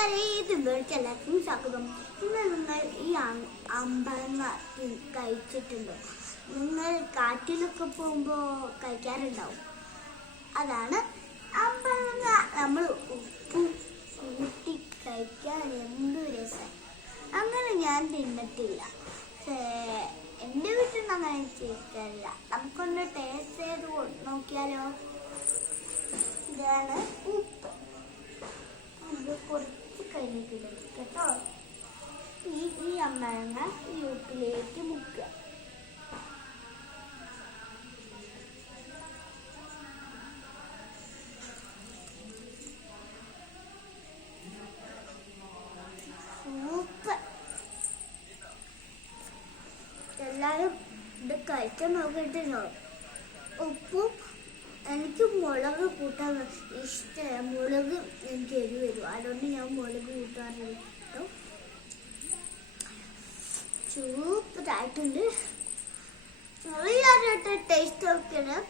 കൂട്ടുകാരെ, ഇത് എല്ലാവർക്കും സ്വാഗതം. ഇന്ന് നിങ്ങൾ ഈ അമ്പഴങ്ങ കഴിച്ചിട്ടുണ്ടോ? നിങ്ങൾ കാട്ടിലൊക്കെ പോകുമ്പോൾ കഴിക്കാറുണ്ടാവും. അതാണ് അമ്പഴങ്ങ. നമ്മൾ ഉപ്പും കൂട്ടി കഴിക്കാൻ എന്ത് രസം. അങ്ങനെ ഞാൻ തിന്നിട്ടില്ല. എൻ്റെ വീട്ടിൽ നിന്ന് അങ്ങനെ ചെയ്തിട്ടില്ല. നമുക്കൊന്ന് ടേസ്റ്റ് ചെയ്ത് നോക്കിയാലോ? ഇതാണ് ഉപ്പ്. കുറച്ച് കഴിഞ്ഞിട്ടില്ല കേട്ടോ. ഈ അമ്പഴങ്ങ ഈ ഉപ്പിലേക്ക് മുക്കുക. സൂപ്പർ. എല്ലാവരും ഇത് കഴിക്കാൻ നോക്കിയിട്ടുണ്ടോ? ഉപ്പും എനിക്ക് മുളക് കൂട്ടാൻ ഇഷ്ടമാണ്. മുളക് എനിക്ക് എരിവ് വരും, അതുകൊണ്ട് ഞാൻ മുളക് കൂട്ടാറില്ല കേട്ടോ. സൂപ്പറായിട്ടുണ്ട്. എല്ലാവരും ടേസ്റ്റ് നോക്കണം.